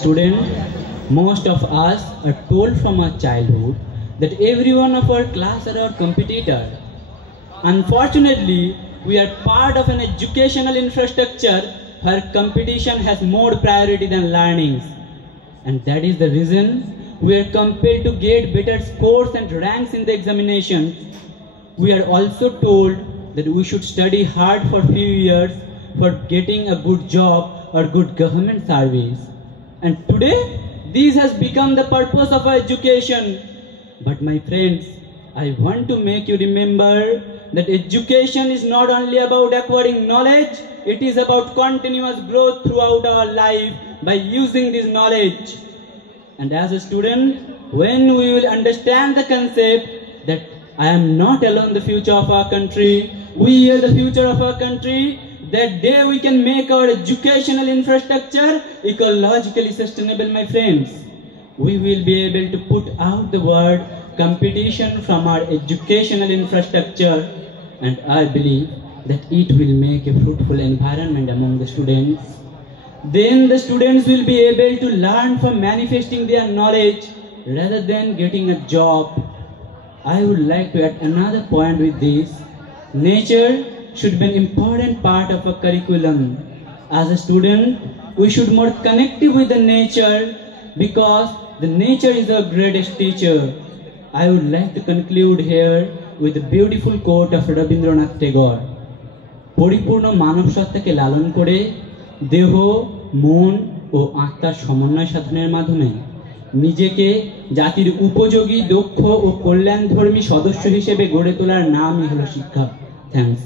Student, most of us are told from our childhood that every one of our class are our competitor. Unfortunately, we are part of an educational infrastructure where competition has more priority than learnings. And that is the reason we are compelled to get better scores and ranks in the examinations. We are also told that we should study hard for few years for getting a good job or good government service. And today, this has become the purpose of our education. But my friends, I want to make you remember that education is not only about acquiring knowledge, it is about continuous growth throughout our life by using this knowledge. And as a student, when we will understand the concept that I am not alone the future of our country, we are the future of our country, that day we can make our educational infrastructure ecologically sustainable, my friends. We will be able to put out the word competition from our educational infrastructure, and I believe that it will make a fruitful environment among the students. Then the students will be able to learn from manifesting their knowledge rather than getting a job. I would like to add another point with this. Nature should be an important part of a curriculum. As a student, we should more connected with the nature because the nature is our greatest teacher. I would like to conclude here with a beautiful quote of Rabindranath Tagore. পরিপূর্ণ মানব সত্তাকে লালন করে দেহ, মন ও আত্মার সমন্বয় সাধনের মাধ্যমে নিজেকে জাতির উপযোগী, দক্ষ ও কল্যাণধর্মী সদস্য হিসেবে গড়ে তোলার নামই হলো শিক্ষা। থ্যাঙ্কস।